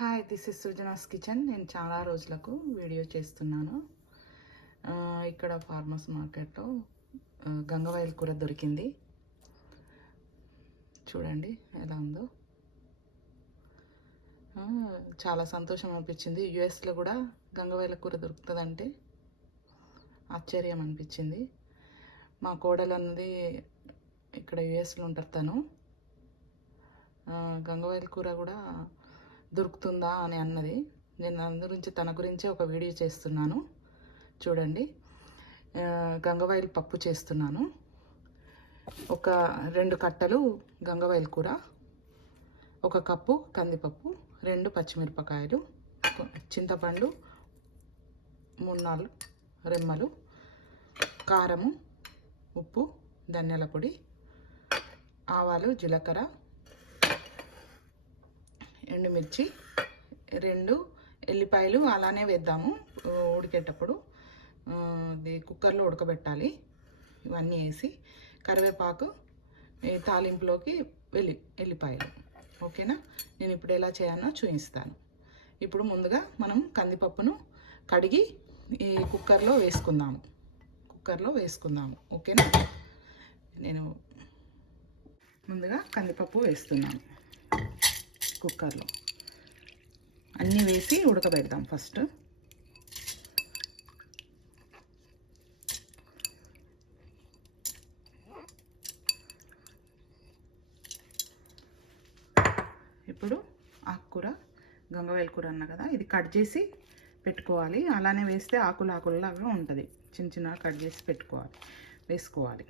Hi this is Srujana's kitchen నేను చాలా రోజులకు వీడియో చేస్తున్నాను. ఇక్కడ ఫార్మర్స్ మార్కెట్లో ఆ, కూర దొరికింది. చూడండి ఎలా ఉందో. చాలా సంతోషం అనిపించింది. యుఎస్లో కూడా గంగవాయిల కూర దొరుకుతుందంటే ఆశ్చర్యం అనిపించింది. మా కోడలు అన్నది ఇక్కడ యుఎస్లో ఉంటారు తను. గంగవాయిల కూర కూడా దొరుకుతుందా అని అన్నది. నేను దాని గురించి తన గురించి ఒక వీడియో చేస్తున్నాను. చూడండి. గంగవాయిల్ పప్పు చేస్తున్నాను. ఒక రెండు కట్టలు గంగవాయిల్ కూర ఒక కప్పు కందిపప్పు రెండు పచ్చిమిరపకాయలు చింతపండు మూడు నాలుగు రెమ్మలు కారము ఉప్పు ధనియాల పొడి ఆవాలు జీలకర్ర ఎండుమిర్చి రెండు ఎల్లిపాయలు అలానే వేద్దాము ఉడికేటప్పుడు. ఇది కుక్కర్లో ఉడకబెట్టాలి. ఇవన్నీ వేసి కరివేపాకు ఈ తాలింపులోకి వెళ్ళి ఎల్లిపాయలు. ఓకేనా? నేను ఇప్పుడు ఎలా చేయాలో చూపిస్తాను. ఇప్పుడు ముందుగా మనం కందిపప్పును కడిగి ఈ కుక్కర్లో వేసుకుందాము. కుక్కర్లో వేసుకుందాము. ఓకేనా? నేను ముందుగా కందిపప్పు వేస్తున్నాను. కుక్కర్లో. అన్నీ వేసి ఉడకబెడదాం ఫస్ట్. ఇప్పుడు ఆకుకూర గంగవేల కూర అన్న కదా ఇది కట్ చేసి పెట్టుకోవాలి. అలానే వేస్తే ఆకులు ఆకుల్లాగా ఉంటుంది. చిన్న చిన్న కట్ చేసి పెట్టుకోవాలి వేసుకోవాలి.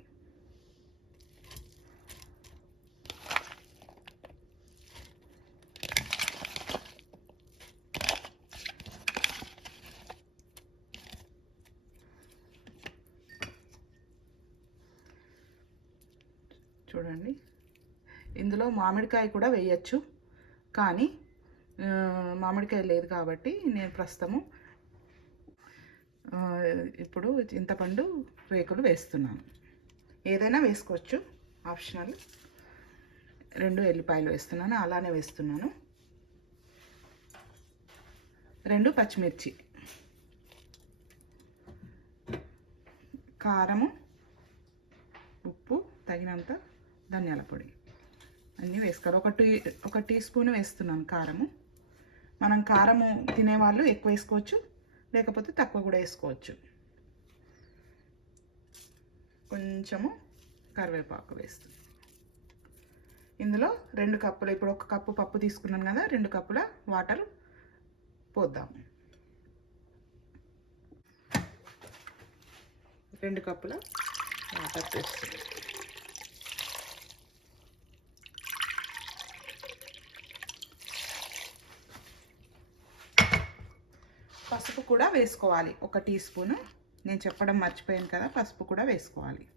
చూడండి. ఇందులో మామిడికాయ కూడా వేయచ్చు. కానీ మామిడికాయ లేదు కాబట్టి నేను ప్రస్తుతము ఇప్పుడు చింతపండు రేకులు వేస్తున్నాను. ఏదైనా వేసుకోవచ్చు. ఆప్షనల్. రెండు ఎల్లిపాయలు వేస్తున్నాను. అలానే వేస్తున్నాను. రెండు పచ్చిమిర్చి. కారము ఉప్పు తగినంత ధనియాల పొడి. అన్నీ వేసుకోవాలి. ఒక టీ ఒక టీ స్పూన్ వేస్తున్నాను కారము. మనం కారము తినేవాళ్ళు ఎక్కువ వేసుకోవచ్చు. లేకపోతే తక్కువ కూడా వేసుకోవచ్చు. కొంచెము కరివేపాకు వేస్తుంది ఇందులో రెండు కప్పులు ఇప్పుడు ఒక కప్పు పప్పు తీసుకున్నాను కదా రెండు కప్పుల వాటర్ పోద్దాము. రెండు కప్పుల వాటర్ వేస్తుంది పసుపు కూడా వేసుకోవాలి. ఒక టీ స్పూను. నేను చెప్పడం మర్చిపోయాను కదా పసుపు కూడా వేసుకోవాలి.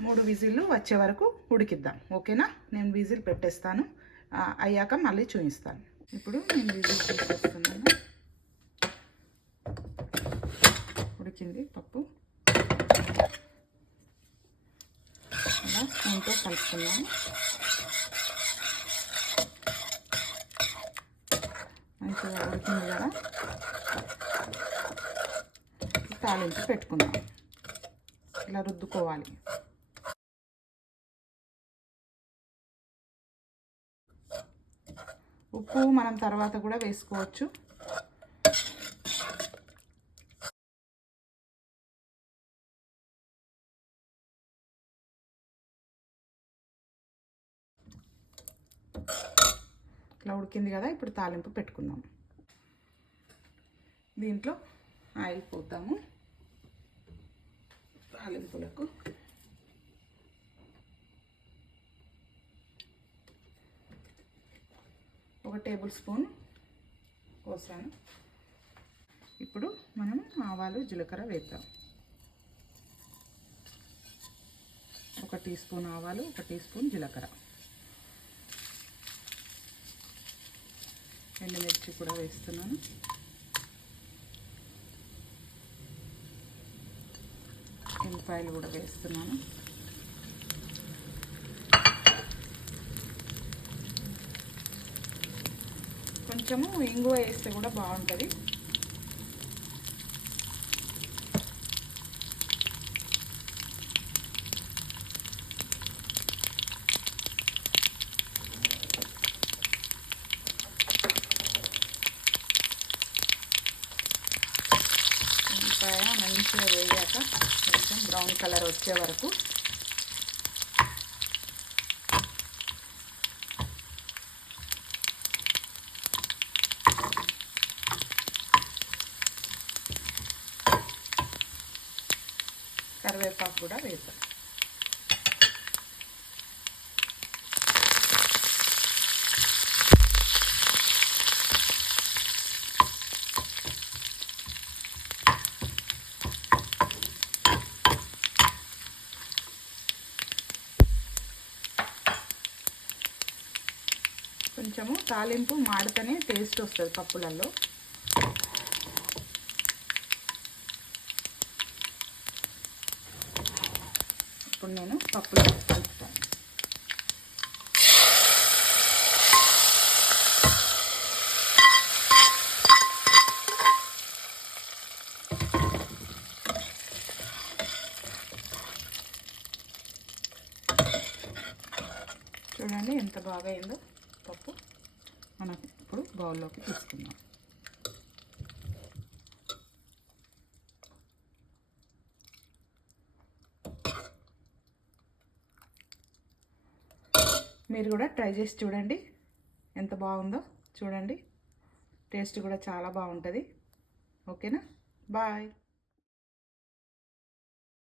మూడు విజిల్లు వచ్చే వరకు ఉడికిద్దాం. ఓకేనా? నేను విజిల్ పెట్టేస్తాను. అయ్యాక మళ్ళీ చూపిస్తాను. ఇప్పుడు నేను విజిల్ పెట్టేస్తున్నాను. ఉడికింది పప్పు. అలా స్పూన్తో కలుపుకున్నాను మంచిగా ఉడికింది కదా తాలింపు పెట్టుకుందాం. ఇలా రుద్దుకోవాలి. ఉప్పు మనం తర్వాత కూడా వేసుకోవచ్చు. ఇట్లా ఉడికింది కదా ఇప్పుడు తాలింపు పెట్టుకుందాం. దీంట్లో ఆయిల్ పోద్దాము. తాలింపులకు. ఒక టేబుల్ స్పూన్ కోసాను. ఇప్పుడు మనం ఆవాలు జీలకర్ర వేద్దాం. ఒక టీ స్పూన్ ఆవాలు ఒక టీ స్పూన్ జీలకర్ర. ఎండుమిర్చి కూడా వేస్తున్నాను. ఉల్లిపాయలు కూడా వేస్తున్నాను. కొంచెము ఇంగువ వేస్తే కూడా బాగుంటుంది. మంచిగా వేగాక కొంచెం బ్రౌన్ కలర్ వచ్చే వరకు కరివేపాకు కూడా వేద్దాం కొంచెము తాలింపు మాడితేనే టేస్ట్ వస్తుంది పప్పులలో. ఇప్పుడు నేను పప్పులో కలుపుతాను. చూడండి ఎంత బాగా అయిందో పప్పు. మనం ఇప్పుడు బౌల్లోకి తీసుకుందాం. మీరు కూడా ట్రై చేసి చూడండి. ఎంత బాగుందో చూడండి. టేస్ట్ కూడా చాలా బాగుంటుంది. ఓకేనా? బాయ్.